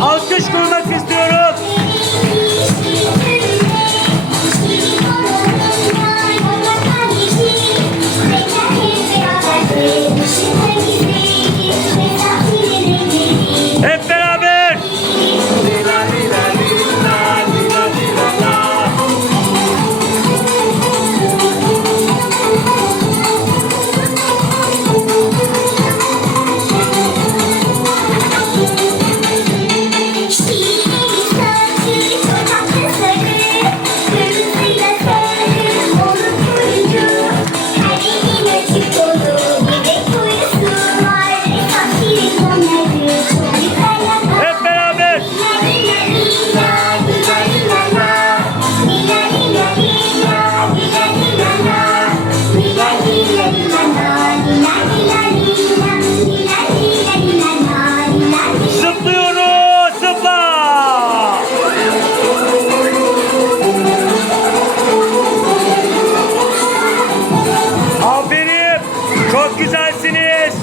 Alkış kurmak istiyorum. Hep Çok güzelsiniz.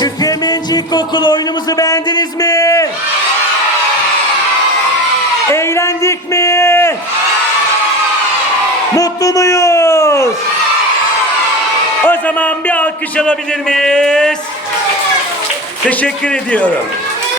Şükrü Emencilik Okulu oyunumuzu beğendiniz mi? Eğlendik mi? Mutlu muyuz? O zaman bir alkış alabilir miyiz? Teşekkür ediyorum.